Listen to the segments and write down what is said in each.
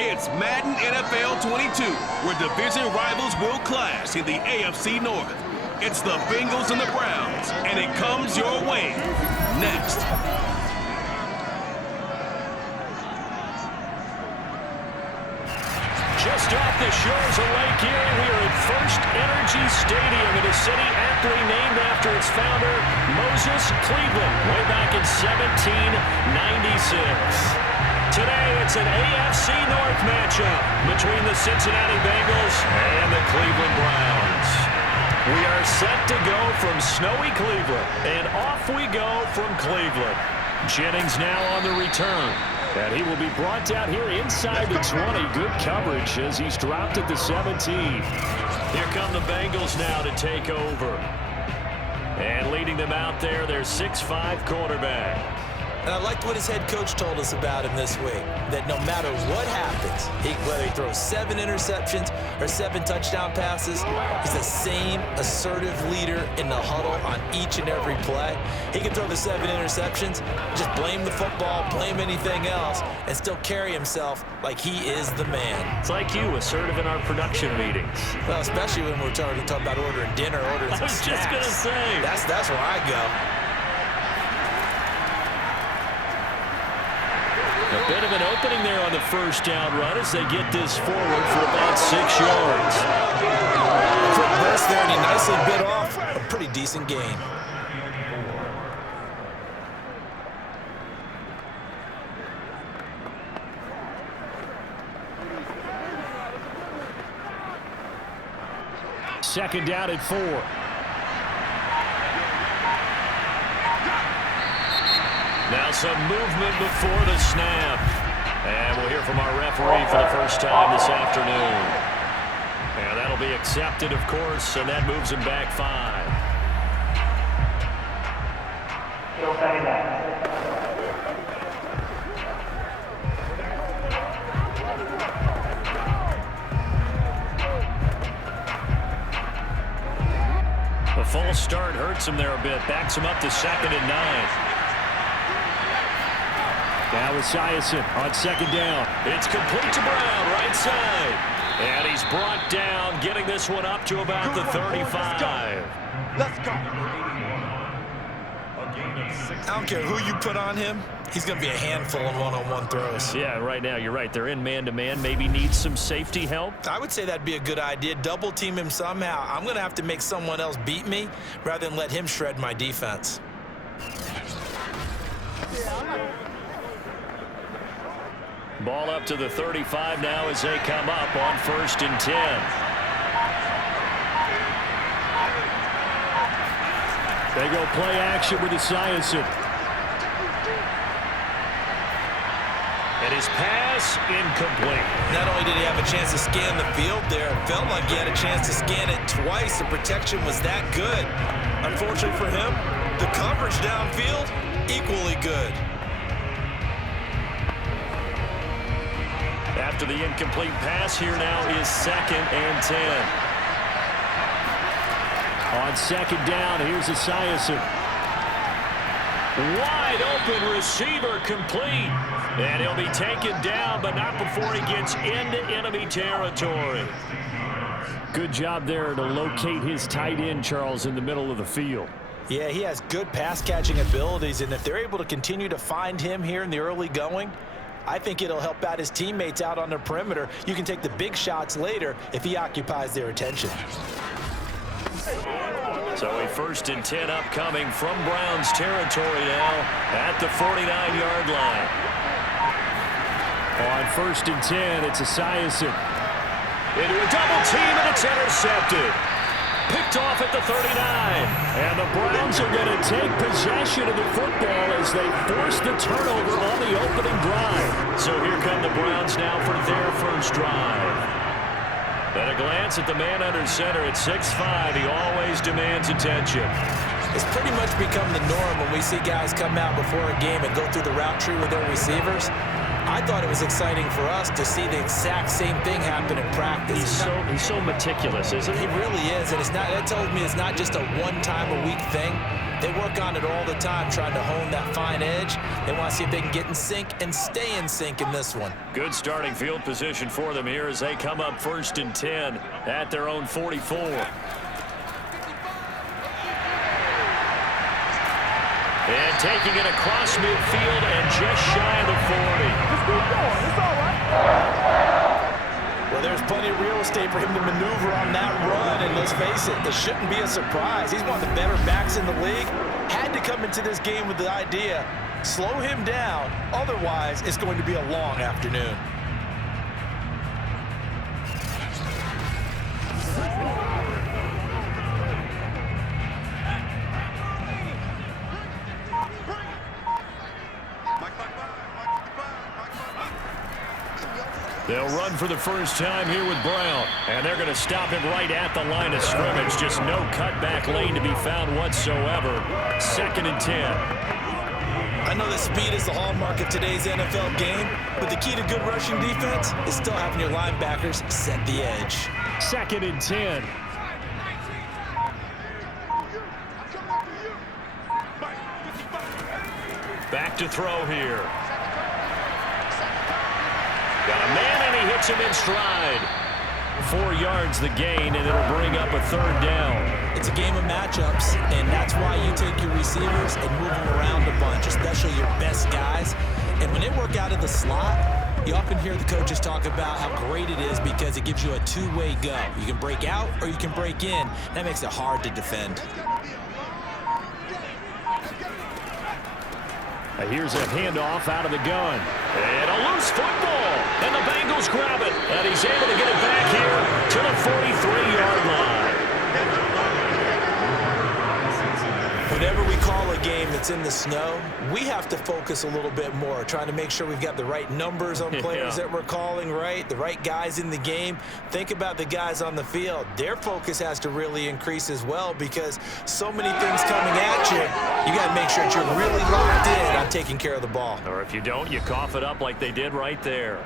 It's Madden NFL 22, where division rivals will clash in the AFC North. It's the Bengals and the Browns, and it comes your way next. Just off the shores of Lake Erie, we are at First Energy Stadium in a city aptly named after its founder, Moses Cleveland, way back in 1796. Today, it's an AFC North matchup between the Cincinnati Bengals and the Cleveland Browns. We are set to go from snowy Cleveland, and off we go from Cleveland. Jennings now on the return. And he will be brought down here inside the 20. Good coverage as he's dropped at the 17. Here come the Bengals now to take over. And leading them out there, their 6'5" quarterback. And I liked what his head coach told us about him this week, that no matter what happens, whether he throws 7 interceptions or 7 touchdown passes, he's the same assertive leader in the huddle on each and every play. He can throw the 7 interceptions, just blame the football, blame anything else, and still carry himself like he is the man. It's like you, assertive in our production meetings. Well, especially when we're talking about ordering dinner, ordering some snacks. I was just going to say. That's where I go. A bit of an opening there on the first down run as they get this forward for about 6 yards. Quick burst there, and he nicely bit off a pretty decent gain. Second down at 4. Now some movement before the snap. And we'll hear from our referee for the first time this afternoon. And that'll be accepted, of course, and that moves him back 5. The false start hurts him there a bit. Backs him up to 2nd and 9. Now Esiason on 2nd down. It's complete to Brown, right side. And he's brought down, getting this one up to about the 35. Let's go. I don't care who you put on him. He's going to be a handful in one-on-one throws. Yeah, right now you're right. They're in man-to-man. Maybe needs some safety help. I would say that'd be a good idea. Double team him somehow. I'm going to have to make someone else beat me rather than let him shred my defense. Ball up to the 35 now as they come up on 1st and 10. They go play action with Esiason. And his pass incomplete. Not only did he have a chance to scan the field there, it felt like he had a chance to scan it twice. The protection was that good. Unfortunately for him, the coverage downfield, equally good. After the incomplete pass, here now is 2nd and 10. On 2nd down, here's Esiason. Wide open receiver complete. And he'll be taken down, but not before he gets into enemy territory. Good job there to locate his tight end, Charles, in the middle of the field. Yeah, he has good pass-catching abilities, and if they're able to continue to find him here in the early going, I think it'll help out his teammates out on the perimeter. You can take the big shots later if he occupies their attention. So a 1st and 10 upcoming from Browns territory now at the 49-yard line. On 1st and 10, it's Esiason. Into a double team, and it's intercepted. Picked off at the 39. And the Browns are going to take possession of the football as they force the turnover on the opening drive. So here come the Browns now for their first drive. At a glance at the man under center at 6'5", he always demands attention. It's pretty much become the norm when we see guys come out before a game and go through the route tree with their receivers. I thought it was exciting for us to see the exact same thing happen in practice. He's so meticulous, isn't he? He really is, and that tells me it's not just a one-time-a-week thing. They work on it all the time, trying to hone that fine edge. They want to see if they can get in sync and stay in sync in this one. Good starting field position for them here as they come up 1st and 10 at their own 44. And taking it across midfield and just shy of the 40. Just keep going. It's all right. Well, there's plenty of real estate for him to maneuver on that run, and let's face it, this shouldn't be a surprise. He's one of the better backs in the league. Had to come into this game with the idea, slow him down, otherwise it's going to be a long afternoon. They'll run for the first time here with Brown, and they're going to stop him right at the line of scrimmage. Just no cutback lane to be found whatsoever. 2nd and 10. I know that speed is the hallmark of today's NFL game, but the key to good rushing defense is still having your linebackers set the edge. 2nd and 10. Back to throw here. Got a man, and he hits him in stride. 4 yards the gain, and it'll bring up a 3rd down. It's a game of matchups, and that's why you take your receivers and move them around a bunch, especially your best guys. And when they work out of the slot, you often hear the coaches talk about how great it is because it gives you a two-way go. You can break out or you can break in. That makes it hard to defend. Here's a handoff out of the gun. And a loose football. And the Bengals grab it. And he's able to get it back here to the 43-yard line. Whenever we call a game that's in the snow, we have to focus a little bit more, trying to make sure we've got the right numbers on players that we're calling, right? The right guys in the game. Think about the guys on the field. Their focus has to really increase as well because so many things coming at you. You got to make sure that you're really locked in on taking care of the ball. Or if you don't, you cough it up like they did right there.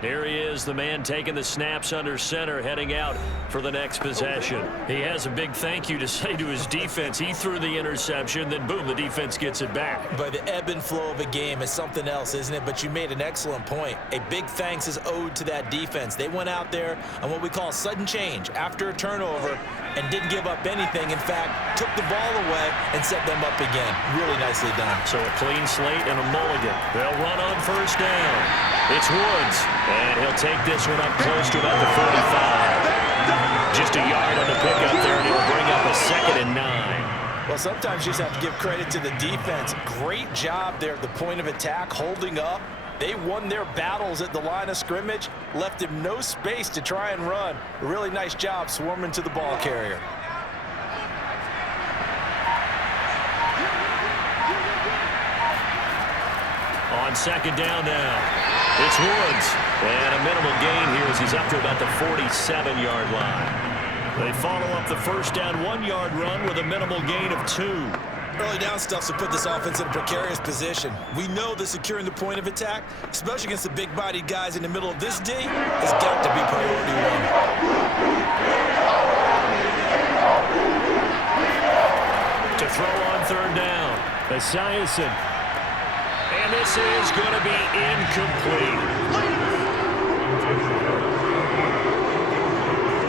Here he is, the man taking the snaps under center, heading out for the next possession. He has a big thank you to say to his defense. He threw the interception, then boom, the defense gets it back. But the ebb and flow of a game is something else, isn't it? But you made an excellent point. A big thanks is owed to that defense. They went out there on what we call sudden change after a turnover and didn't give up anything. In fact, took the ball away and set them up again. Really nicely done. So a clean slate and a mulligan. They'll run on 1st down. It's Woods, and he'll take this one up close to about the 45. Just a yard on the pickup there, and he'll bring up a 2nd and 9. Well, sometimes you just have to give credit to the defense. Great job there at the point of attack, holding up. They won their battles at the line of scrimmage, left him no space to try and run. A really nice job swarming to the ball carrier. On 2nd down now. It's Woods, and a minimal gain here as he's up to about the 47-yard line. They follow up the 1st down 1-yard run with a minimal gain of 2. Early down stuff to put this offense in a precarious position. We know that securing the point of attack, especially against the big-bodied guys in the middle of this D, has got to be priority 1. To throw on 3rd down, Esiason. And this is going to be incomplete.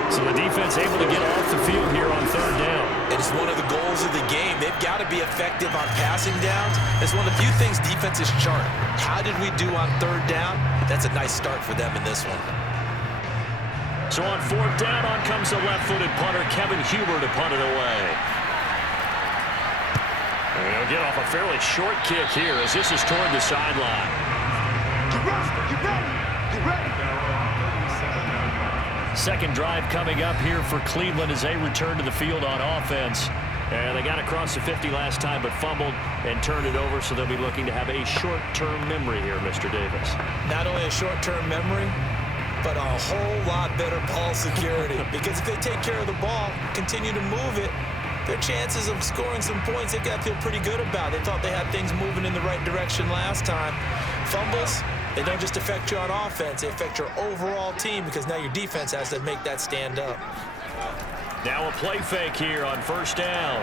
So the defense able to get off the field here on 3rd down. It is one of the goals of the game. They've got to be effective on passing downs. It's one of the few things defenses chart. How did we do on 3rd down? That's a nice start for them in this one. So on 4th down, on comes the left-footed punter, Kevin Huber, to punt it away. And he'll get off a fairly short kick here as this is toward the sideline. Get ready. 2nd drive coming up here for Cleveland as they return to the field on offense. And they got across the 50 last time but fumbled and turned it over, so they'll be looking to have a short-term memory here, Mr. Davis. Not only a short-term memory, but a whole lot better ball security. Because if they take care of the ball, continue to move it, their chances of scoring some points, they've got to feel pretty good about. They thought they had things moving in the right direction last time. Fumbles, They don't just affect you on offense, they affect your overall team because now your defense has to make that stand up. Now a play fake here on first down.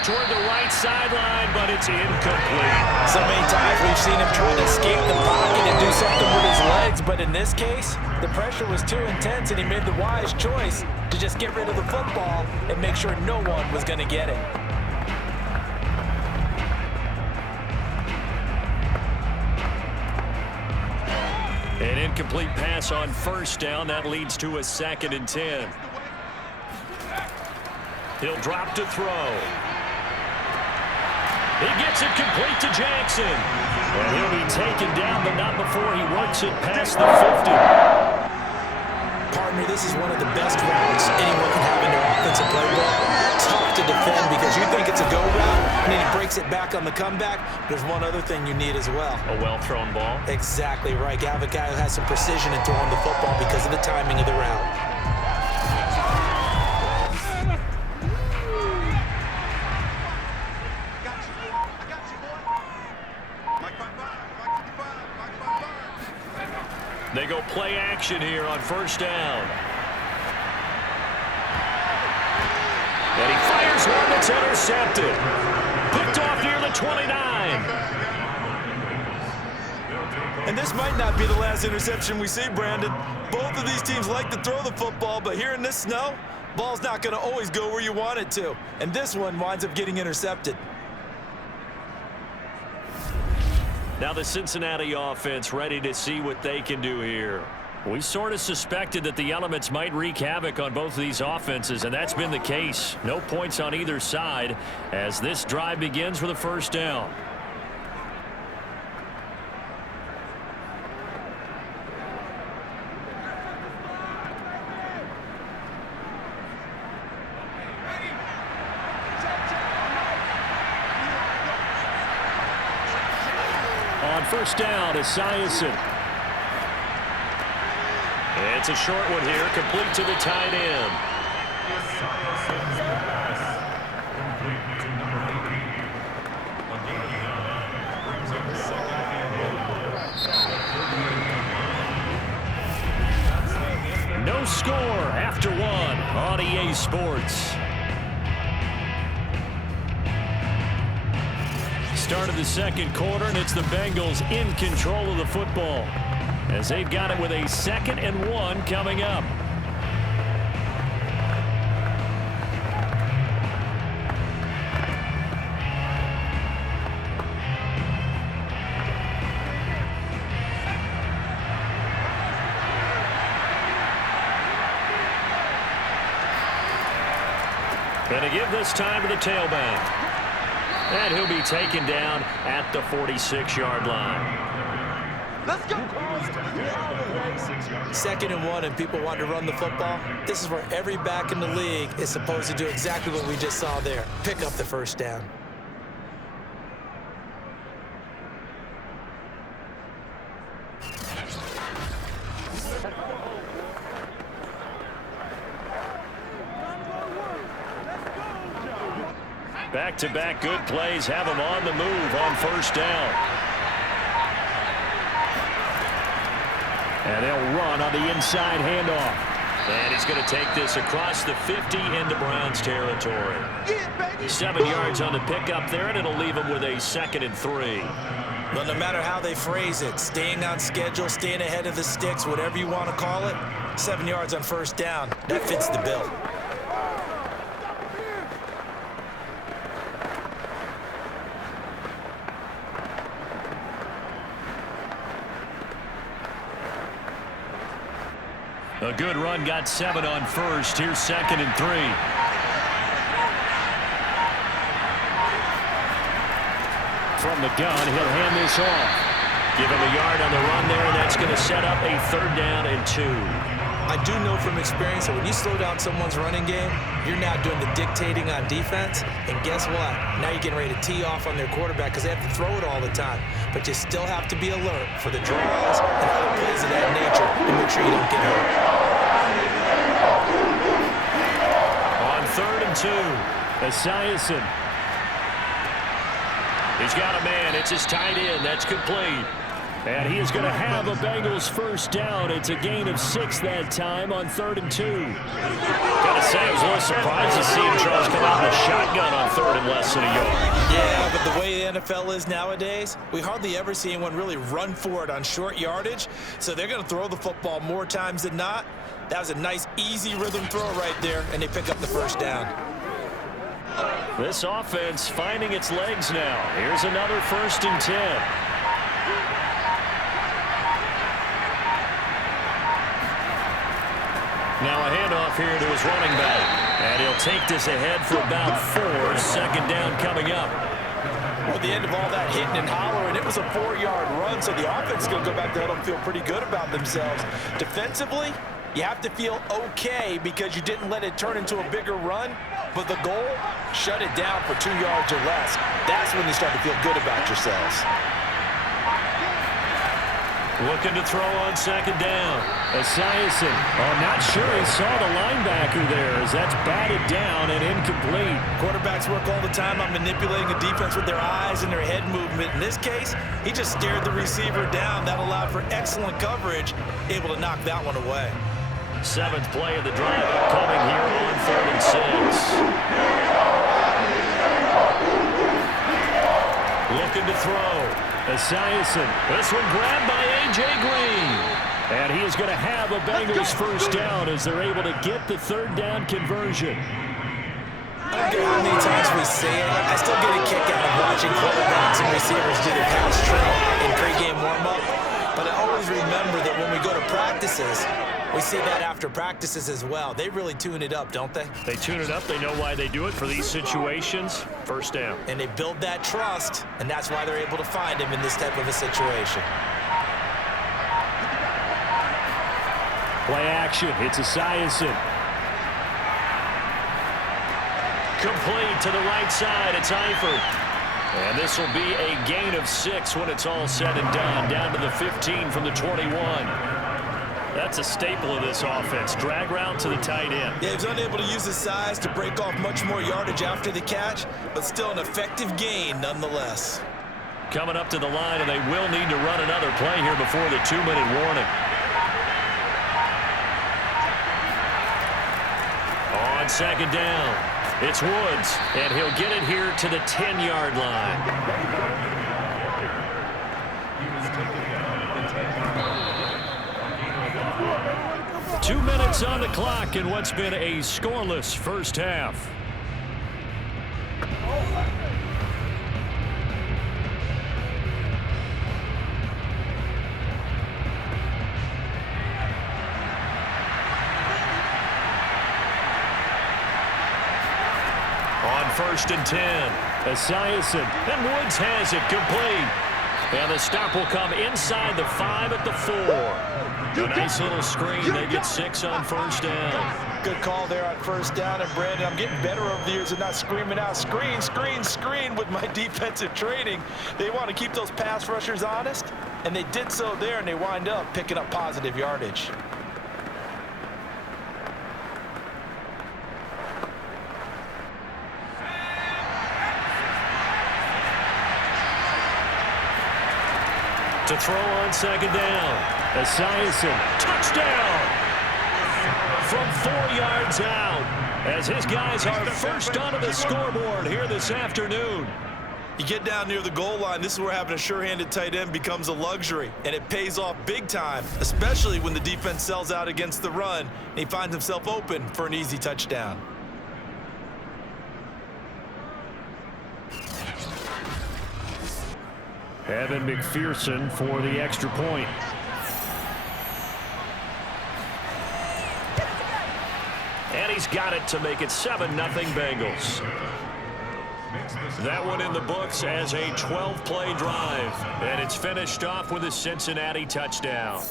Toward the right sideline, but it's incomplete. So many times we've seen him trying to escape the pocket and do something with his legs, but in this case, the pressure was too intense and he made the wise choice to just get rid of the football and make sure no one was going to get it. An incomplete pass on first down. That leads to a 2nd and 10. He'll drop to throw. He gets it complete to Jackson. And he'll be taken down, but not before he works it past the 50. Partner, this is one of the best routes anyone can have in their offensive playbook. Tough to defend because you think it's a go route, and then he breaks it back on the comeback. There's one other thing you need as well. A well-thrown ball. Exactly right. You have a guy who has some precision in throwing the football because of the timing of the route. They go play action here on first down. And he fires one that's intercepted. Picked off near the 29. And this might not be the last interception we see, Brandon. Both of these teams like to throw the football, but here in this snow, ball's not going to always go where you want it to. And this one winds up getting intercepted. Now the Cincinnati offense ready to see what they can do here. We sort of suspected that the elements might wreak havoc on both of these offenses, and that's been the case. No points on either side as this drive begins with a first down. On first down, Esiason. It's a short one here, complete to the tight end. No score after one on EA Sports. Start of the second quarter, and it's the Bengals in control of the football as they've got it with a 2nd and 1 coming up. And to give this time to the tailback. And he'll be taken down at the 46-yard line. Let's go. 2nd and 1 and people want to run the football. This is where every back in the league is supposed to do exactly what we just saw there. Pick up the first down. Back-to-back good plays have him on the move on first down. And they'll run on the inside handoff. And he's going to take this across the 50 into Browns territory. 7 yards on the pickup there, and it'll leave him with a 2nd and 3. Well, no matter how they phrase it, staying on schedule, staying ahead of the sticks, whatever you want to call it, 7 yards on first down, that fits the bill. A good run, got 7 on first. Here's 2nd and 3. From the gun, he'll hand this off. Give him a yard on the run there, and that's going to set up a 3rd down and 2. I do know from experience that when you slow down someone's running game, you're now doing the dictating on defense. And guess what? Now you're getting ready to tee off on their quarterback because they have to throw it all the time. But you still have to be alert for the draws and other plays of that nature and make sure you don't get hurt. On 3rd and 2, Esiason. He's got a man. It's his tight end. That's complete. And he is going to have a Bengals first down. It's a gain of 6 that time on 3rd and 2. Gotta say, I was a little surprised to see him, Charles, come out in the shotgun on 3rd and less than a yard. Yeah, but the way the NFL is nowadays, we hardly ever see anyone really run for it on short yardage. So they're going to throw the football more times than not. That was a nice, easy rhythm throw right there, and they pick up the first down. This offense finding its legs now. Here's another 1st and 10. Now a handoff here to his running back. And he'll take this ahead for about 4. 2nd down coming up. Well, at the end of all that hitting and hollering, it was a 4-yard run, so the offense is going to go back to huddle and feel pretty good about themselves. Defensively, you have to feel okay because you didn't let it turn into a bigger run, but the goal, shut it down for 2 yards or less. That's when you start to feel good about yourselves. Looking to throw on 2nd down. Esiason. Oh, not sure he saw the linebacker there as that's batted down and incomplete. Quarterbacks work all the time on manipulating a defense with their eyes and their head movement. In this case, he just stared the receiver down. That allowed for excellent coverage, able to knock that one away. 7th play of the drive upcoming here on 3rd and 6. Looking to throw. Esiason. This one grabbed by A.J. Green. And he is going to have a Bengals first down as they're able to get the 3rd down conversion. I don't care how many times we say it, I still get a kick out of watching quarterbacks and receivers do the pass drill in pregame warm-up. But I always remember that when we go to practices, we see that after practices as well. They really tune it up, don't they? They tune it up. They know why they do it for these situations. First down. And they build that trust, and that's why they're able to find him in this type of a situation. Play action. It's Esiason. Complete to the right side. It's Eifert. And this will be a gain of 6 when it's all said and done. Down to the 15 from the 21. That's a staple of this offense. Drag route to the tight end. Yeah, he's unable to use his size to break off much more yardage after the catch, but still an effective gain nonetheless. Coming up to the line, and they will need to run another play here before the 2-minute warning. On 2nd down, it's Woods, and he'll get it here to the 10-yard line. 2 minutes on the clock in what's been a scoreless first half. On 1st and 10, Esiason, and Woods has it complete. And the stop will come inside the 5 at the 4. A nice little screen. They get 6 on 1st down. Good call there on 1st down. And, Brandon, I'm getting better over the years of not screaming out, screen, screen, screen with my defensive training. They want to keep those pass rushers honest, and they did so there, and they wind up picking up positive yardage. To throw on 2nd down. Esiason, touchdown from 4 yards out as his guys are first onto the scoreboard here this afternoon. You get down near the goal line, this is where having a sure-handed tight end becomes a luxury, and it pays off big time, especially when the defense sells out against the run, and he finds himself open for an easy touchdown. Evan McPherson for the extra point. And he's got it to make it 7-0 Bengals. That one in the books as a 12-play drive. And it's finished off with a Cincinnati touchdown.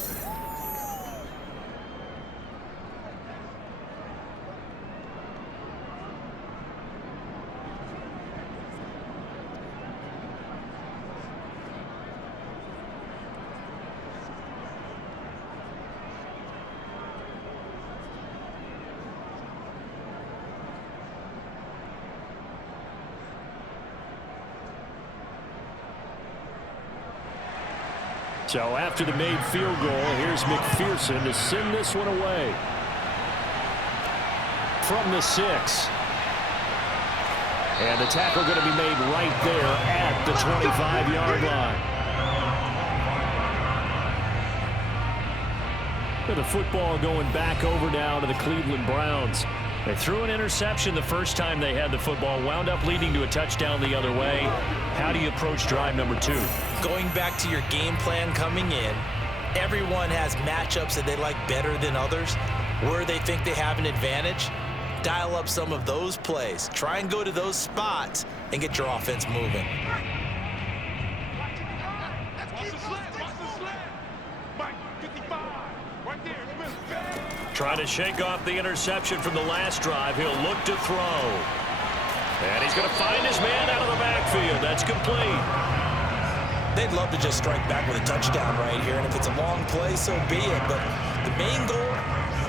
So after the made field goal, here's McPherson to send this one away. From the 6. And the tackle going to be made right there at the 25-yard line. With the football going back over now to the Cleveland Browns. They threw an interception the first time they had the football, wound up leading to a touchdown the other way. How do you approach drive number 2? Going back to your game plan coming in, everyone has matchups that they like better than others, where they think they have an advantage. Dial up some of those plays. Try and go to those spots and get your offense moving. Trying to shake off the interception from the last drive. He'll look to throw. And he's going to find his man out of the backfield. That's complete. They'd love to just strike back with a touchdown right here, and if it's a long play, so be it. But the main goal,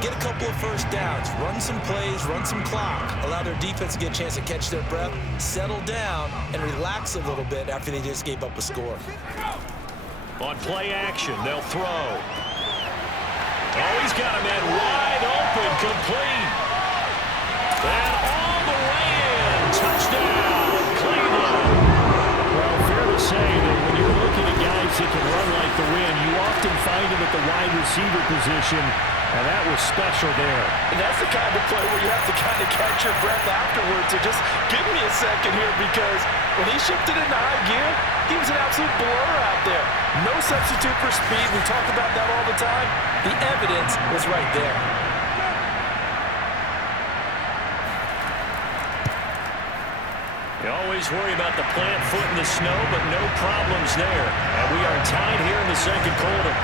get a couple of first downs, run some plays, run some clock, allow their defense to get a chance to catch their breath, settle down, and relax a little bit after they just gave up a score. On play action, they'll throw. Oh, he's got a man wide open, complete. And all the way in. Touchdown, Cleveland. Well, fair to say that when you're looking at guys that can run like the wind, you often find them at the wide receiver position, and that was special there. And that's the kind of play where you have to kind of catch your breath afterwards. So just give me a second here, because when he shifted into high gear, he was an absolute blur out there. No substitute for speed. We talk about that all the time. The evidence was right there. You always worry about the plant foot in the snow, but no problems there. And we are tied here in the second quarter.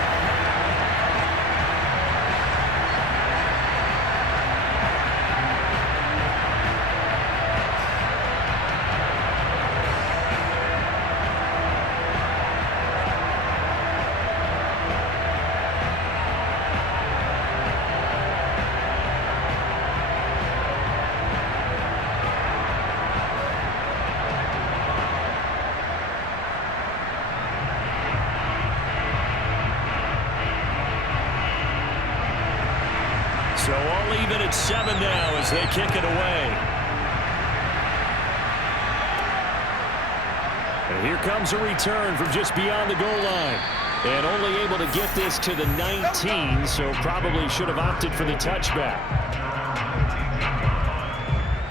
So all even at 7 now as they kick it away. And here comes a return from just beyond the goal line. And only able to get this to the 19, so probably should have opted for the touchback.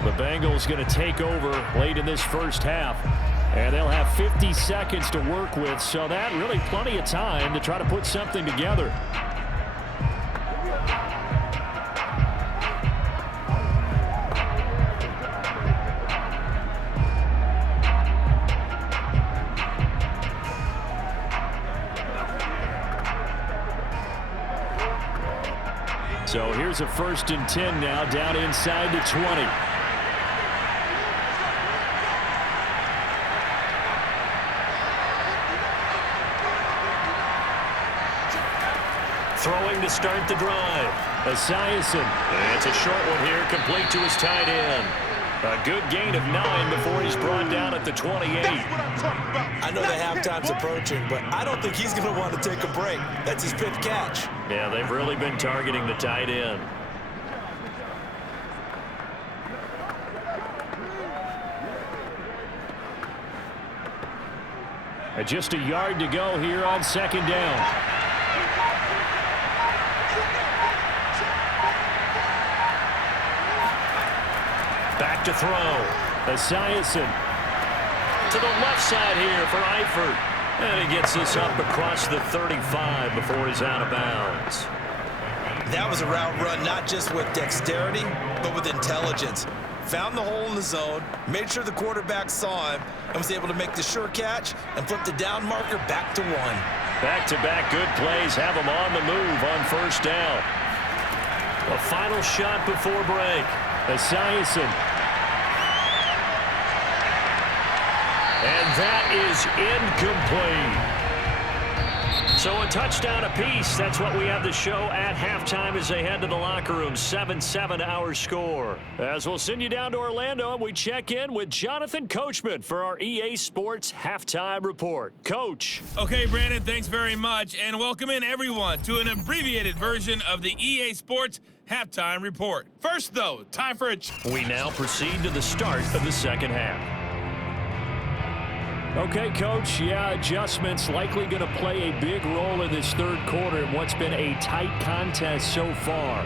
The Bengals going to take over late in this first half. And they'll have 50 seconds to work with, so that really plenty of time to try to put something together. So here's a 1st and 10 now, down inside the 20. Throwing to start the drive. Esiason. It's a short one here, complete to his tight end. A good gain of 9 before he's brought down at the 28. I know the halftime's approaching, but I don't think he's going to want to take a break. That's his 5th catch. Yeah, they've really been targeting the tight end. Just a yard to go here on 2nd down. Back to throw. Esiason to the left side here for Eifert. And he gets this up across the 35 before he's out of bounds. That was a route run not just with dexterity, but with intelligence. Found the hole in the zone, made sure the quarterback saw him, and was able to make the sure catch and flip the down marker back to 1. Back-to-back good plays have him on the move on 1st down. A final shot before break. Esiason. And that is incomplete. So a touchdown apiece. That's what we have the show at halftime as they head to the locker room. 7-7 our score. As we'll send you down to Orlando, and we check in with Jonathan Coachman for our EA Sports Halftime Report. Coach. Okay, Brandon, thanks very much. And welcome in, everyone, to an abbreviated version of the EA Sports Halftime Report. First, though, time for We now proceed to the start of the second half. Okay, Coach, adjustments likely going to play a big role in this third quarter in what's been a tight contest so far.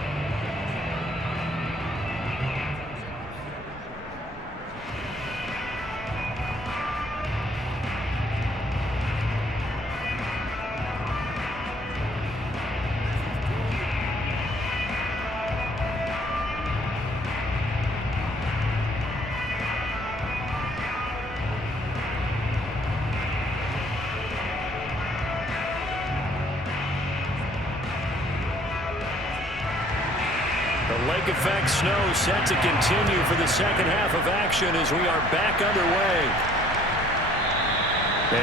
Lake effect snow set to continue for the second half of action as we are back underway.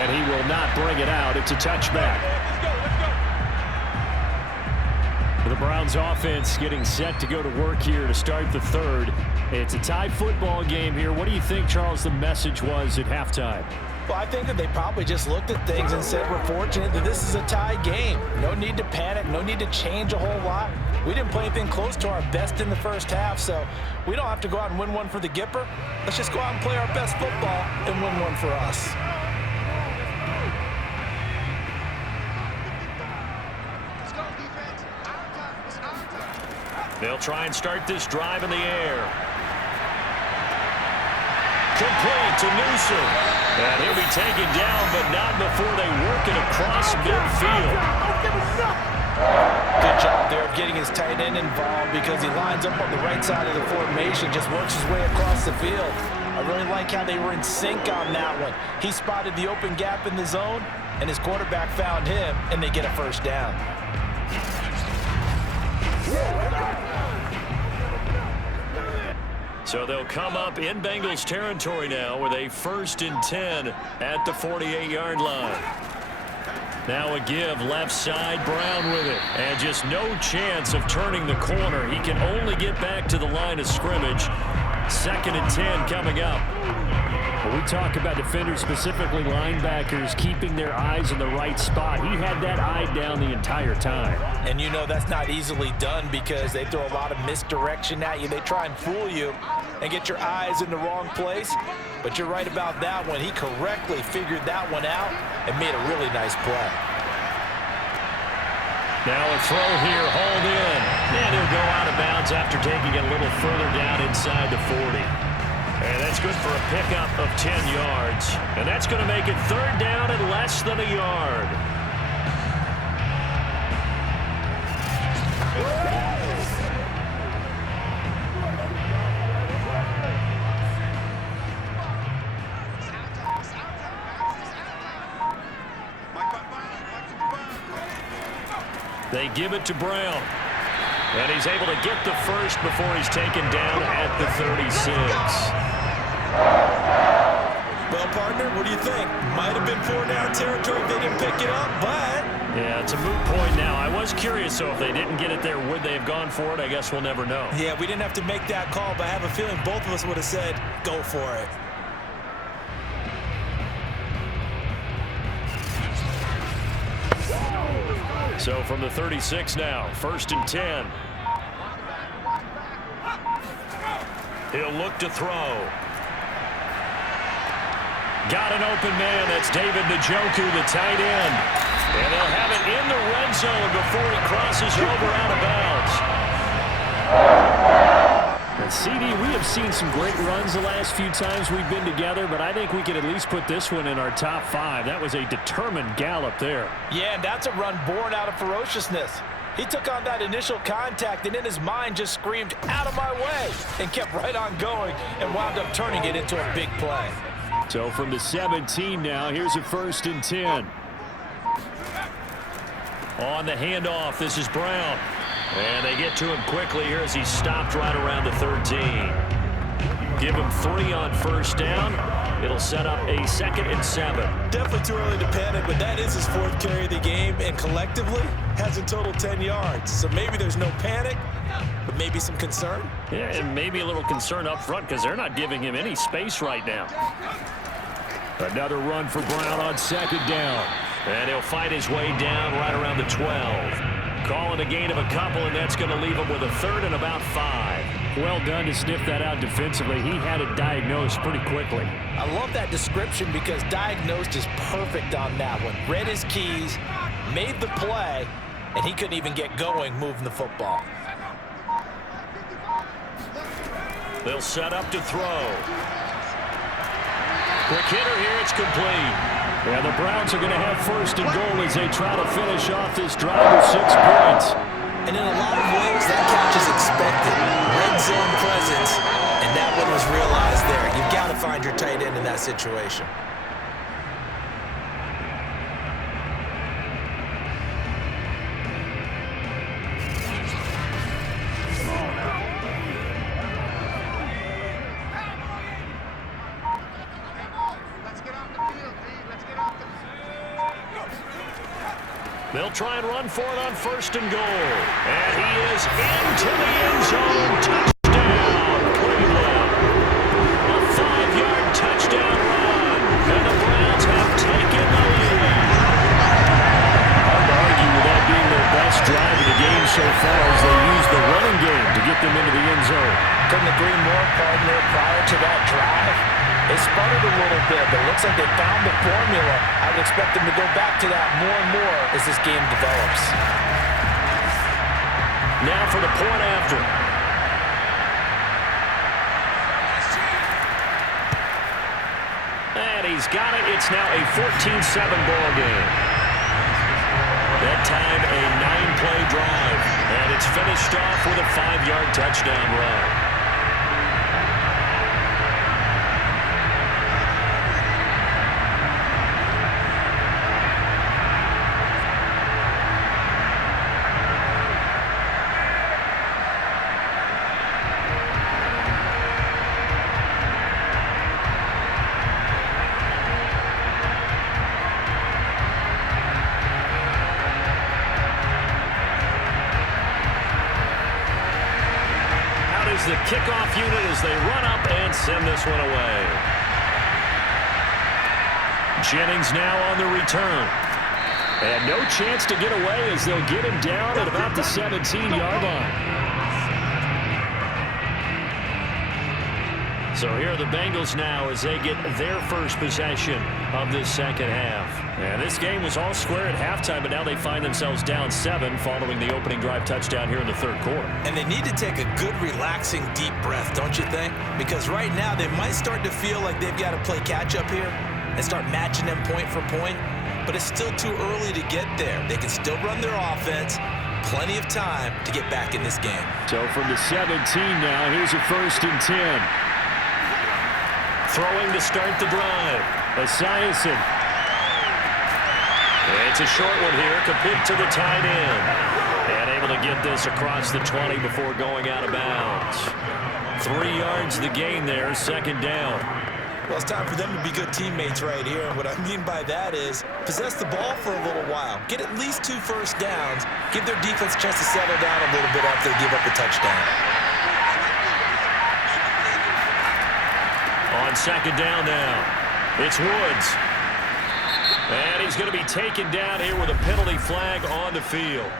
And he will not bring it out. It's a touchback. The Browns offense getting set to go to work here to start the third. It's a tied football game here. What do you think, Charles, the message was at halftime? Well, I think that they probably just looked at things and said, we're fortunate that this is a tie game. No need to panic, no need to change a whole lot. We didn't play anything close to our best in the first half, so we don't have to go out and win one for the Gipper. Let's just go out and play our best football and win one for us. They'll try and start this drive in the air. Complete to Newsome. And he'll be taken down, but not before they work it across midfield. Good job there of getting his tight end involved because he lines up on the right side of the formation, just works his way across the field. I really like how they were in sync on that one. He spotted the open gap in the zone, and his quarterback found him, and they get a first down. So they'll come up in Bengals territory now with a 1st and 10 at the 48-yard line. Now a give left side, Brown with it. And just no chance of turning the corner. He can only get back to the line of scrimmage. 2nd and 10 coming up. When we talk about defenders, specifically linebackers, keeping their eyes in the right spot, he had that eye down the entire time. And you know that's not easily done because they throw a lot of misdirection at you. They try and fool you and get your eyes in the wrong place. But you're right about that one. He correctly figured that one out and made a really nice play. Now a throw here, hauled in. And he'll go out of bounds after taking it a little further down inside the 40. And that's good for a pickup of 10 yards. And that's going to make it 3rd down and less than a yard. They give it to Brown. And he's able to get the first before he's taken down at the 36. Well, partner, what do you think? Might have been 4-down territory if they didn't pick it up, but... Yeah, it's a moot point now. I was curious, so if they didn't get it there, would they have gone for it? I guess we'll never know. Yeah, we didn't have to make that call, but I have a feeling both of us would have said, go for it. So from the 36 now, 1st and 10. He'll look to throw. Got an open man. That's David Njoku, the tight end. And they'll have it in the red zone before he crosses over out of bounds. And CD, we have seen some great runs the last few times we've been together, but I think we can at least put this one in our top 5. That was a determined gallop there. Yeah, and that's a run born out of ferociousness. He took on that initial contact and in his mind just screamed, out of my way, and kept right on going and wound up turning it into a big play. So from the 17 now, here's a 1st and 10. On the handoff, this is Brown. And they get to him quickly here as he's stopped right around the 13. Give him 3 on 1st down. It'll set up a 2nd and 7. Definitely too early to panic, but that is his 4th carry of the game, and collectively has a total 10 yards. So maybe there's no panic, but maybe some concern. Yeah, and maybe a little concern up front because they're not giving him any space right now. Another run for Brown on 2nd down. And he'll fight his way down right around the 12. Calling a gain of a couple, and that's going to leave him with a 3rd and about 5. Well done to sniff that out defensively. He had it diagnosed pretty quickly. I love that description because diagnosed is perfect on that one. Read his keys, made the play, and he couldn't even get going moving the football. They'll set up to throw. Quick hitter here, it's complete. Yeah, the Browns are going to have 1st and goal as they try to finish off this drive with 6 points. And in a lot of ways, that catch is expected. Red zone presence, and that one was realized there. You've got to find your tight end in that situation. They'll try and run for it on 1st and goal. And he is into the end zone. Touchdown, Cleveland. A 5-yard touchdown run. And the Browns have taken the lead. Hard to argue with that being their best drive of the game so far as they use the running game to get them into the end zone. Couldn't agree more, partner. Prior to that drive, they sputtered a little bit, but it looks like they found the formula. I would expect them to go back to that more and more as this game develops. Now for the point after. And he's got it. It's now a 14-7 ball game. That time a 9-play drive. And it's finished off with a 5-yard touchdown run. The kickoff unit as they run up and send this one away. Jennings now on the return. And no chance to get away as they'll get him down at about the 17-yard line. So here are the Bengals now as they get their first possession of this 2nd half. And this game was all square at halftime, but now they find themselves down 7 following the opening drive touchdown here in the 3rd quarter. And they need to take a good, relaxing, deep breath, don't you think? Because right now they might start to feel like they've got to play catch-up here and start matching them point for point, but it's still too early to get there. They can still run their offense. Plenty of time to get back in this game. So from the 17 now, here's a 1st and 10. Throwing to start the drive. Esiason. It's a short one here, complete to the tight end. And able to get this across the 20 before going out of bounds. 3 yards the gain there, 2nd down. Well, it's time for them to be good teammates right here. And what I mean by that is possess the ball for a little while. Get at least 2 first downs. Give their defense a chance to settle down a little bit after they give up a touchdown. On 2nd down now, it's Woods. And he's going to be taken down here with a penalty flag on the field.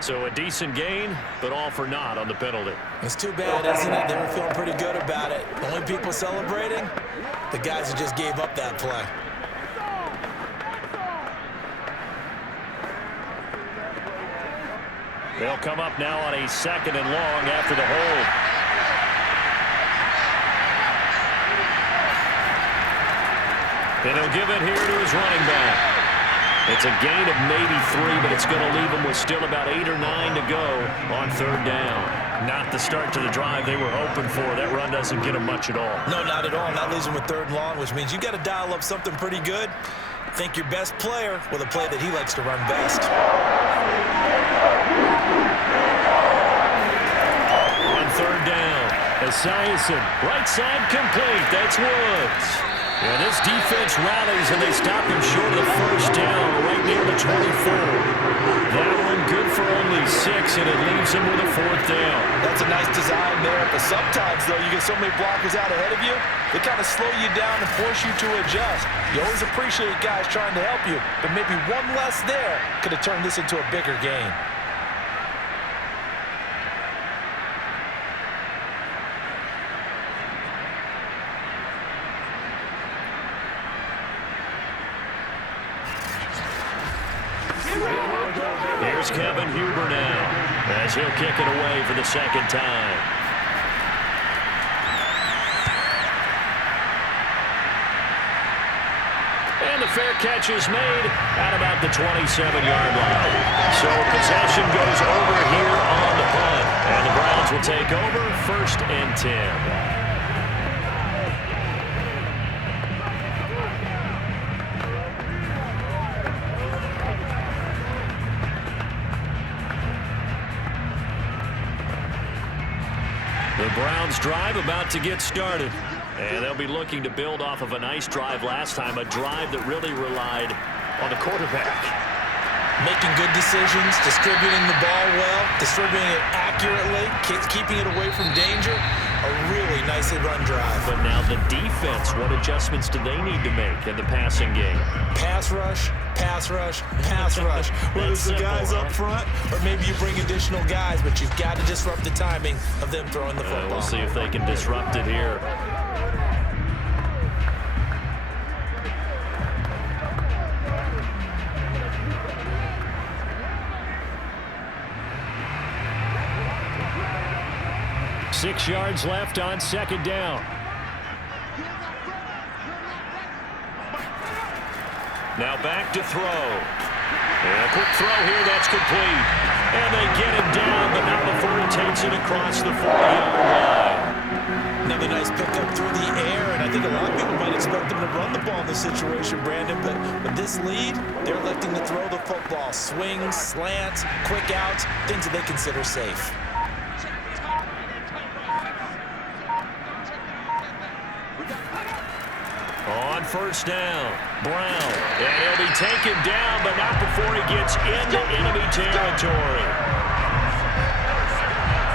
So a decent gain, but all for naught on the penalty. It's too bad, isn't it? They were feeling pretty good about it. The only people celebrating, the guys who just gave up that play. They'll come up now on a 2nd and long after the hold. And he'll give it here to his running back. It's a gain of maybe 3, but it's going to leave him with still about 8 or 9 to go on 3rd down. Not the start to the drive they were hoping for. That run doesn't get them much at all. No, not at all. And that leaves him with 3rd and long, which means you got to dial up something pretty good. Think your best player with a play that he likes to run best. third down. Esiason, right side complete. That's Woods. And this defense rallies, and they stop him short of the first down, right near the 24. That one good for only 6, and it leaves him with a fourth down. That's a nice design there, but sometimes, though, you get so many blockers out ahead of you, they kind of slow you down and force you to adjust. You always appreciate guys trying to help you, but maybe one less there could have turned this into a bigger game. Here's Kevin Huber now, as he'll kick it away for the second time. And the fair catch is made at about the 27-yard line. So possession goes over here on the punt. And the Browns will take over 1st and 10. The Browns drive about to get started. And they'll be looking to build off of a nice drive last time, a drive that really relied on the quarterback. Making good decisions, distributing the ball well, distributing it accurately, keeping it away from danger. A really nicely run drive. But now the defense, what adjustments do they need to make in the passing game? Pass rush, pass rush, pass rush. Whether it's the guys up front, or maybe you bring additional guys, but you've got to disrupt the timing of them throwing the football. We'll see if they can disrupt it here. Six yards left on second down. Now back to throw. And a quick throw here, that's complete. And they get him down, but not before he takes it across the 40-yard line. Another nice pickup through the air, and I think a lot of people might expect them to run the ball in this situation, Brandon, but with this lead, they're electing to throw the football. Swings, slants, quick outs, things that they consider safe. On first down, Brown. And he'll be taken down, but not before he gets into enemy territory.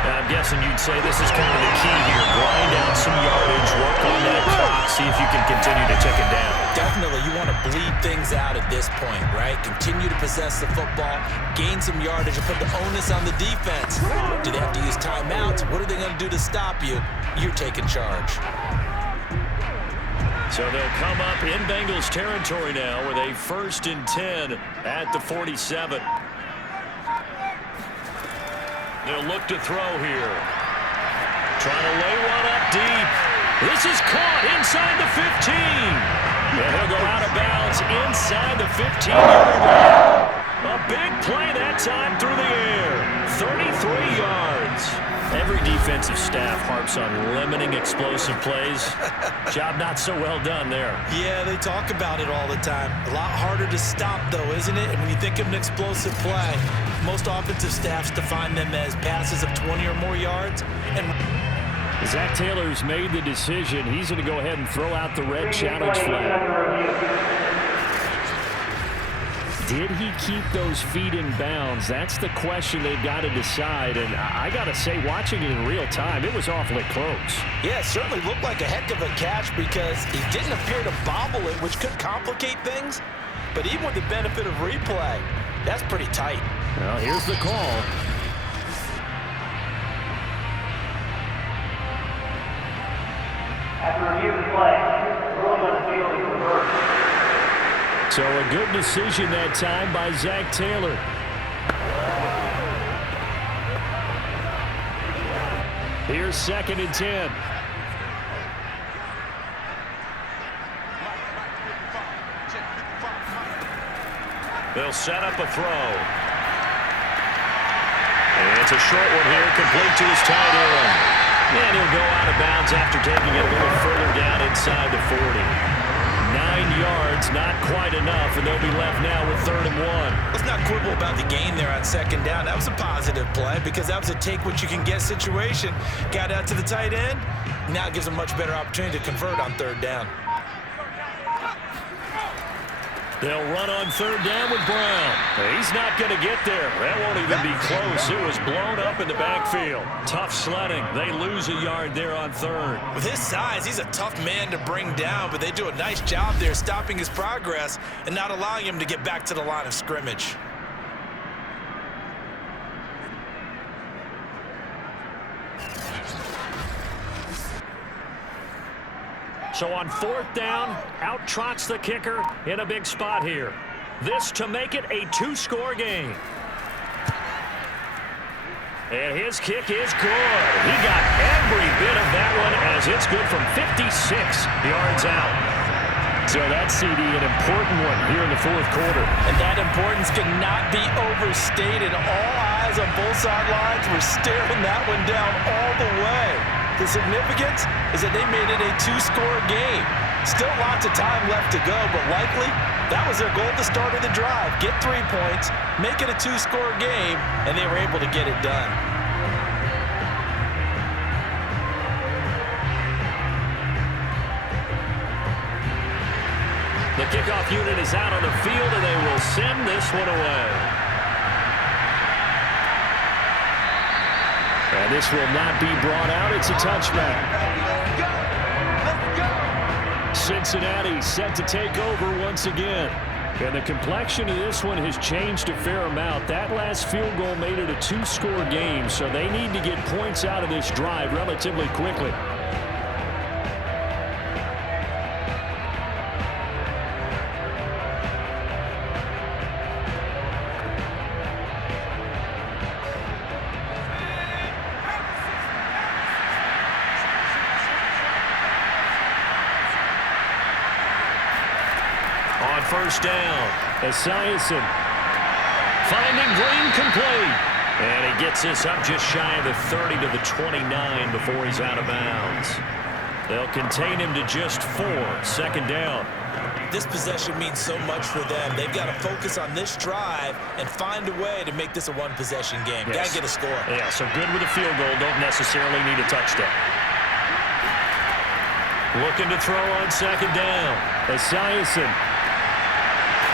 I'm guessing you'd say this is kind of the key here. Grind out some yardage, work on that clock, see if you can continue to tick it down. Definitely, you want to bleed things out at this point, right? Continue to possess the football, gain some yardage, and put the onus on the defense. Do they have to use timeouts? What are they going to do to stop you? You're taking charge. So they'll come up in Bengals territory now with a 1st and 10 at the 47. They'll look to throw here. Trying to lay one up deep. This is caught inside the 15. And he'll go out of bounds inside the 15-yard line. A big play that time through the air. 33 yards. Every defensive staff harps on limiting explosive plays. Job not so well done there. Yeah, they talk about it all the time. A lot harder to stop, though, isn't it? And when you think of an explosive play, most offensive staffs define them as passes of 20 or more yards. And Zach Taylor's made the decision. He's going to go ahead and throw out the red challenge flag. Did he keep those feet in bounds? That's the question they've got to decide. And I got to say, watching it in real time, it was awfully close. yeah, it certainly looked like a heck of a catch because he didn't appear to bobble it, which could complicate things. But even with the benefit of replay, that's pretty tight. Well, here's the call. After review of the play, ruling on the field is reversed. So a good decision that time by Zach Taylor. Here's 2nd and 10. They'll set up a throw. And it's a short one here, complete to his tight end. And he'll go out of bounds after taking it a little further down inside the 40. 9 yards It's not quite enough, and they'll be left now with 3rd and 1. Let's not quibble about the gain there on 2nd down. That was a positive play because that was a take-what-you-can-get situation. Got out to the tight end. Now it gives a much better opportunity to convert on 3rd down. They'll run on 3rd down with Brown. He's not going to get there. That won't even be close. It was blown up in the backfield. Tough sledding. They lose a yard there on 3rd. With his size, he's a tough man to bring down, but they do a nice job there stopping his progress and not allowing him to get back to the line of scrimmage. So on 4th down, out trots the kicker in a big spot here. This to make it a 2-score game. And his kick is good. He got every bit of that one as it's good from 56 yards out. So that CD, an important one here in the 4th quarter. And that importance cannot be overstated. All eyes on both sidelines were staring that one down all the way. The significance is that they made it a 2-score game. Still lots of time left to go, but likely that was their goal at the start of the drive. Get 3 points, make it a 2-score game, and they were able to get it done. The kickoff unit is out on the field, and they will send this one away. And this will not be brought out. It's a touchback. Cincinnati set to take over once again. And the complexion of this one has changed a fair amount. That last field goal made it a 2-score game, so they need to get points out of this drive relatively quickly. On 1st down, Esiason finding Green complete. And he gets this up just shy of the 30 to the 29 before he's out of bounds. They'll contain him to just 4. 2nd down. This possession means so much for them. They've got to focus on this drive and find a way to make this a 1-possession game. Yes. Got to get a score. Yeah, so good with a field goal. Don't necessarily need a touchdown. Looking to throw on 2nd down. Esiason.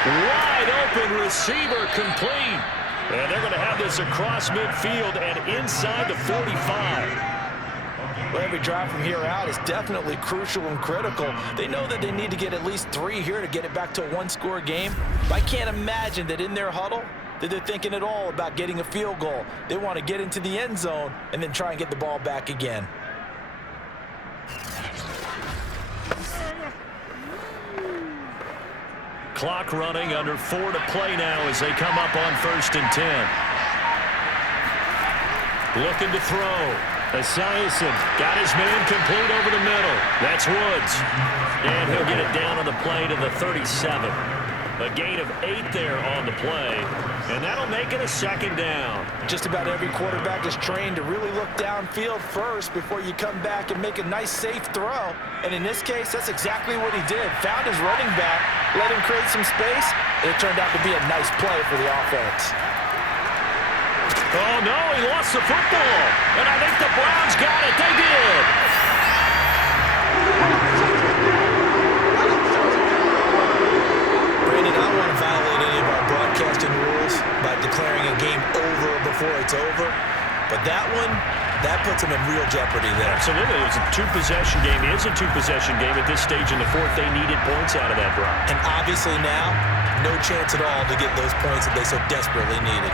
Wide open receiver complete. And they're going to have this across midfield and inside the 45. Well, every drive from here out is definitely crucial and critical. They know that they need to get at least 3 here to get it back to a 1-score game. But I can't imagine that in their huddle that they're thinking at all about getting a field goal. They want to get into the end zone and then try and get the ball back again. Clock running, under 4 to play now as they come up on 1st and 10. Looking to throw. Esiason got his man complete over the middle. That's Woods. And he'll get it down on the play to the 37. A gain of 8 there on the play. And that'll make it a 2nd down. Just about every quarterback is trained to really look downfield first before you come back and make a nice, safe throw. And in this case, that's exactly what he did. Found his running back, let him create some space, and it turned out to be a nice play for the offense. Oh, no, he lost the football. And I think the Browns got it. They did. Brandon, I don't want to violate any of our broadcasting rules by declaring a game over before it's over. But that one, that puts them in real jeopardy there. Absolutely. It was a 2-possession game. It is a 2-possession game. At this stage in the 4th, they needed points out of that drive. And obviously now, no chance at all to get those points that they so desperately needed.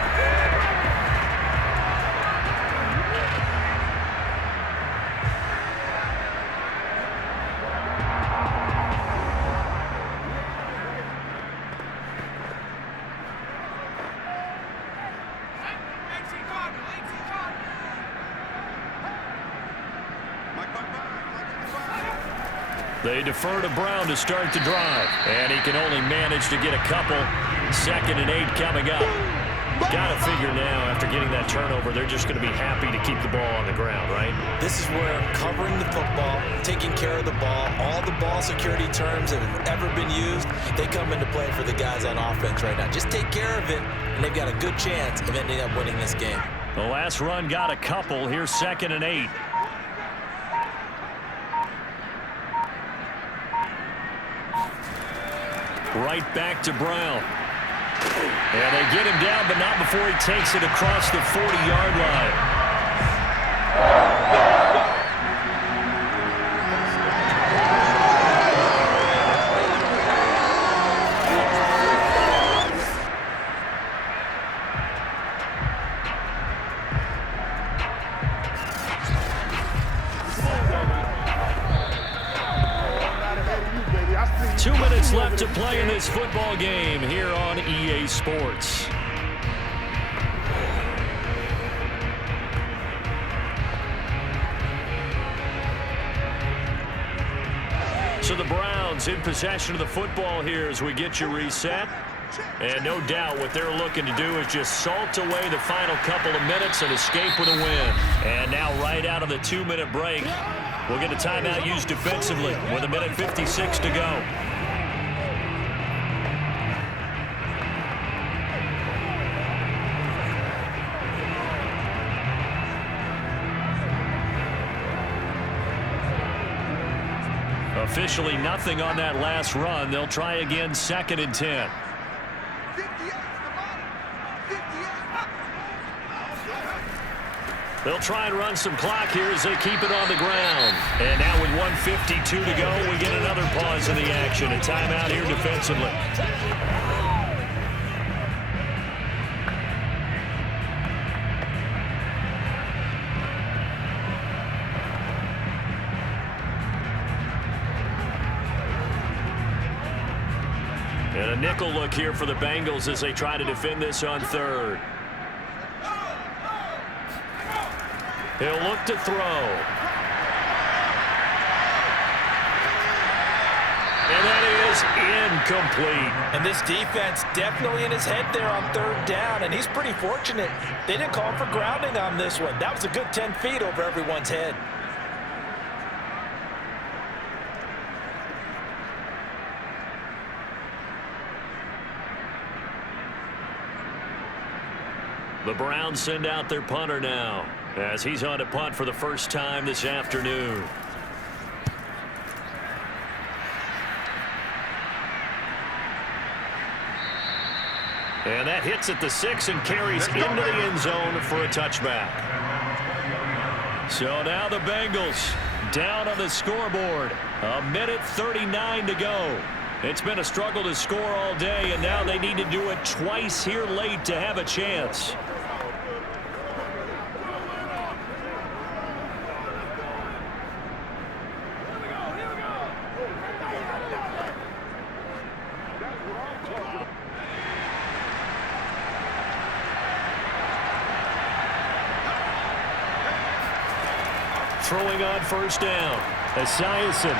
They defer to Brown to start the drive. And he can only manage to get a couple. 2nd and 8 coming up. Got to figure now, after getting that turnover, they're just going to be happy to keep the ball on the ground, right? This is where covering the football, taking care of the ball, all the ball security terms that have ever been used, they come into play for the guys on offense right now. Just take care of it, and they've got a good chance of ending up winning this game. The last run got a couple. Here's 2nd and 8. Right back to Brown. And they get him down, but not before he takes it across the 40-yard line. 2 minutes left to play in this football game here on EA Sports. So the Browns in possession of the football here as we get you reset. And no doubt what they're looking to do is just salt away the final couple of minutes and escape with a win. And now right out of the 2-minute break, we'll get a timeout used defensively with 1:56 to go. Officially nothing on that last run. They'll try again 2nd and 10. They'll try and run some clock here as they keep it on the ground. And now with 1:52 to go, we get another pause in the action. A timeout here defensively. And a nickel look here for the Bengals as they try to defend this on 3rd. He'll look to throw. And that is incomplete. And this defense definitely in his head there on 3rd down, and he's pretty fortunate. They didn't call for grounding on this one. That was a good 10 feet over everyone's head. The Browns send out their punter now as he's on to punt for the first time this afternoon. And that hits at the 6 and carries into the end zone for a touchback. So now the Bengals down on the scoreboard. 1:39 to go. It's been a struggle to score all day, and now they need to do it twice here late to have a chance. Throwing on 1st down. Esiason.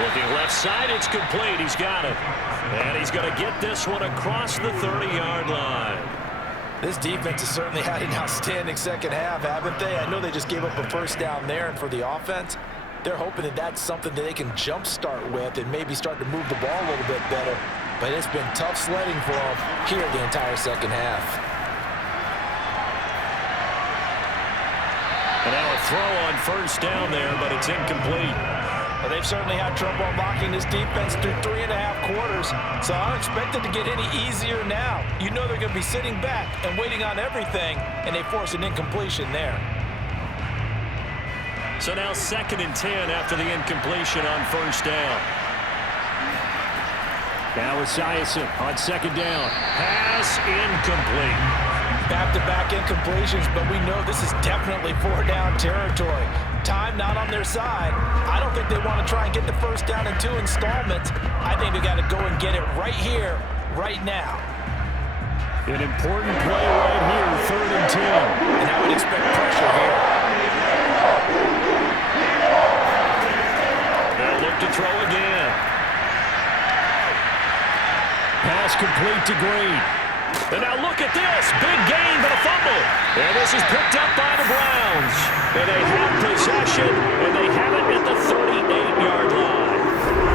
Looking left side, it's complete. He's got it. And he's going to get this one across the 30-yard line. This defense has certainly had an outstanding second half, haven't they? I know they just gave up a 1st down there, and for the offense, they're hoping that that's something that they can jumpstart with and maybe start to move the ball a little bit better. But it's been tough sledding for them here the entire second half. And now a throw on 1st down there, but it's incomplete. Well, they've certainly had trouble unlocking this defense through 3.5 quarters, so I don't expect it to get any easier now. You know they're going to be sitting back and waiting on everything, and they force an incompletion there. So now 2nd and 10 after the incompletion on 1st down. Now Esiason on 2nd down. Pass incomplete. Back-to-back incompletions, but we know this is definitely 4-down territory. Time not on their side. I don't think they want to try and get the 1st down in 2 installments. I think they got to go and get it right here, right now. An important play right here, 3rd and 10. And I would expect pressure here. They'll look to throw again. Pass complete to Green. And now look at this. Big gain, but a fumble. And this is picked up by the Browns. And they have possession, and they have it at the 38-yard line.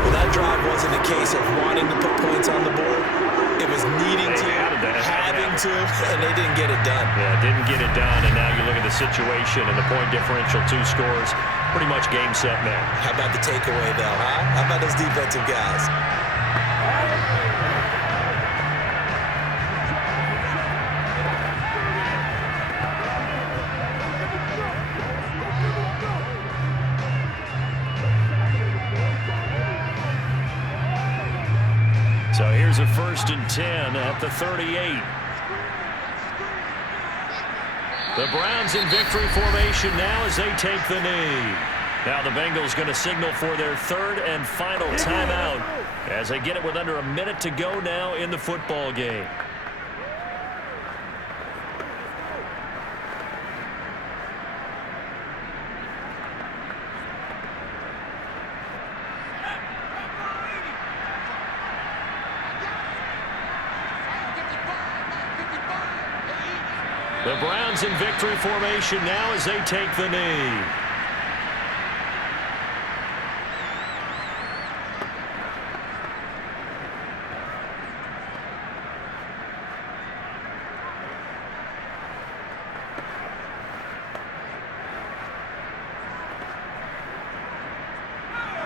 Well, that drive wasn't a case of wanting to put points on the board. It was needing to, having to, and they didn't get it done. Yeah, didn't get it done, and now you look at the situation and the point differential, 2 scores, pretty much game, set, man. How about the takeaway, though, huh? How about those defensive guys? So here's a 1st and 10 at the 38. The Browns in victory formation now as they take the knee. Now the Bengals going to signal for their 3rd and final timeout as they get it with under a minute to go now in the football game. The Browns in victory formation now as they take the knee.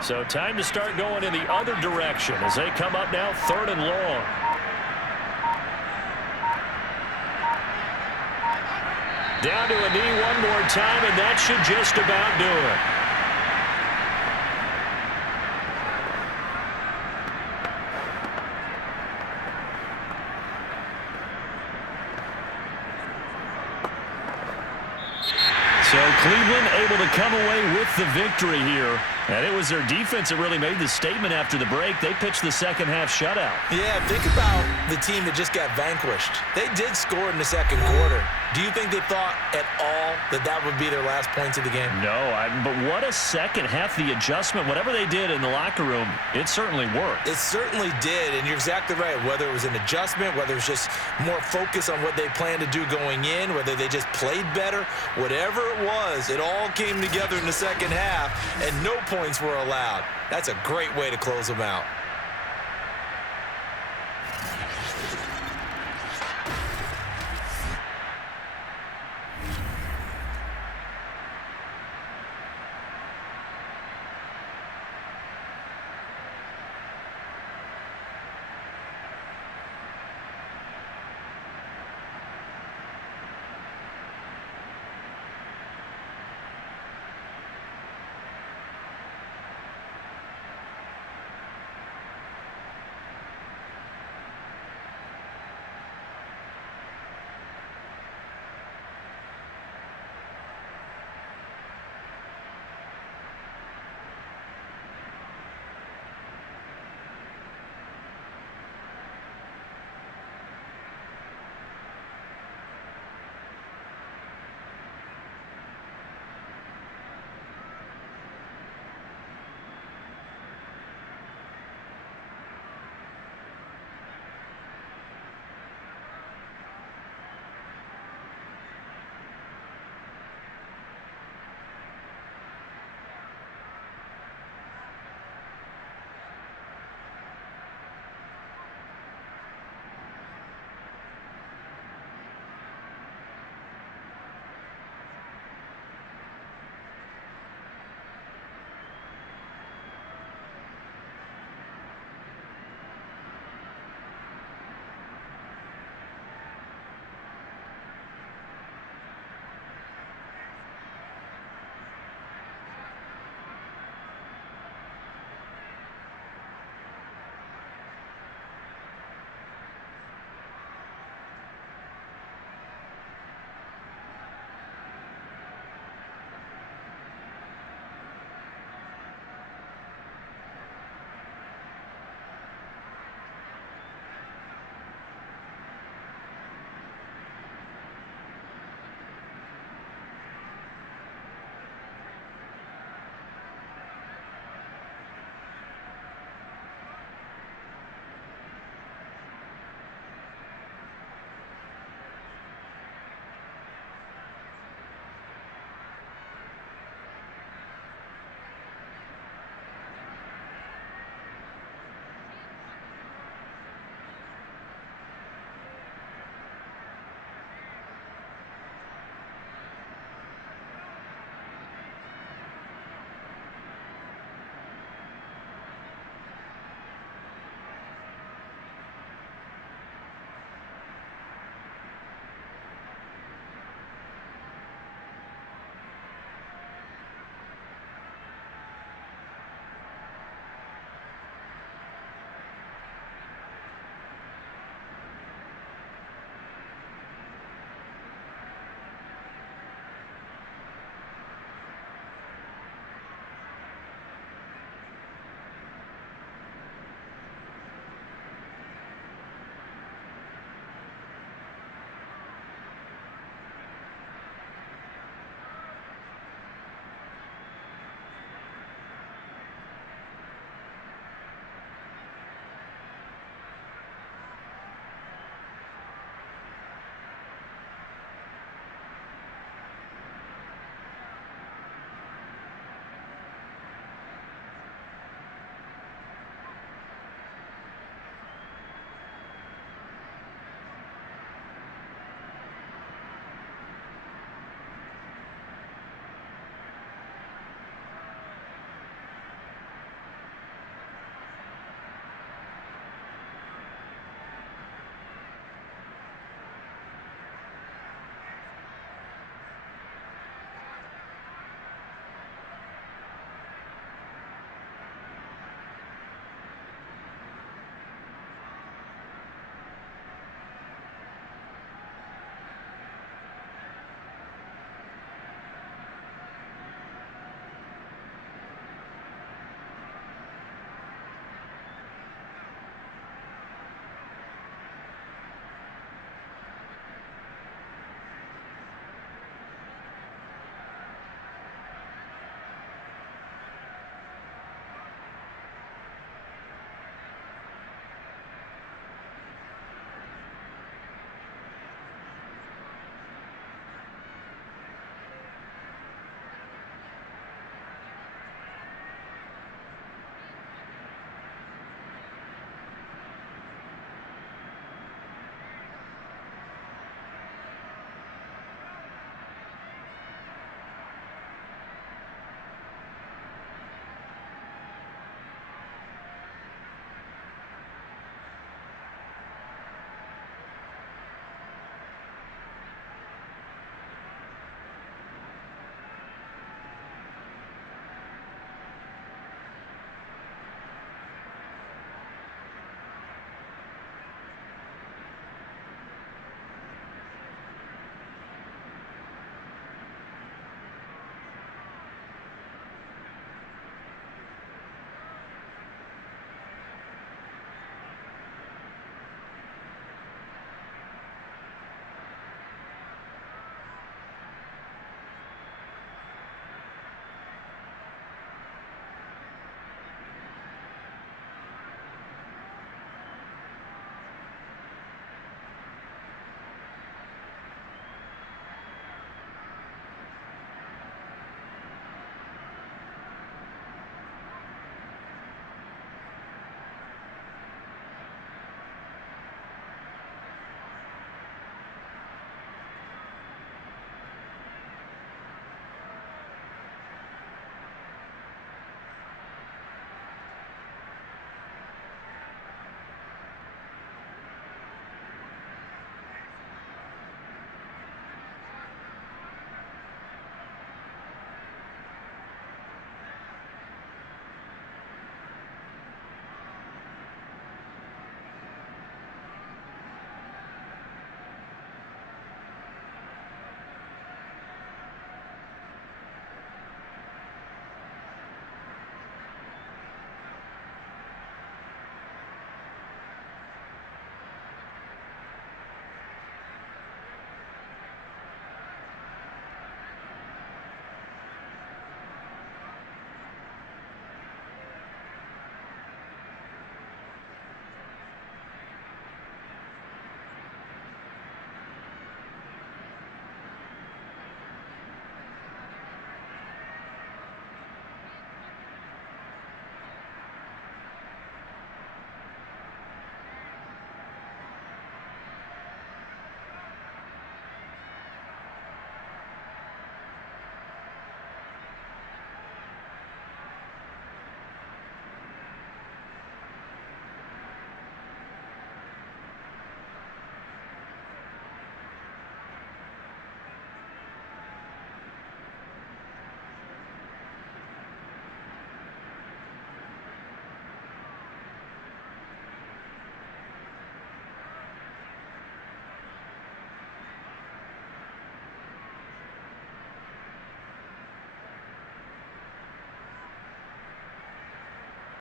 So time to start going in the other direction as they come up now 3rd and long. Down to a knee one more time, and that should just about do it. So Cleveland able to come away with the victory here. And it was their defense that really made the statement after the break. They pitched the second half shutout. Yeah, think about the team that just got vanquished. They did score in the 2nd quarter. Do you think they thought at all that that would be their last points of the game? No, but what a second half. The adjustment, whatever they did in the locker room, it certainly worked. It certainly did, and you're exactly right. Whether it was an adjustment, whether it was just more focus on what they planned to do going in, whether they just played better, whatever it was, it all came together in the second half, and no points were allowed. That's a great way to close them out.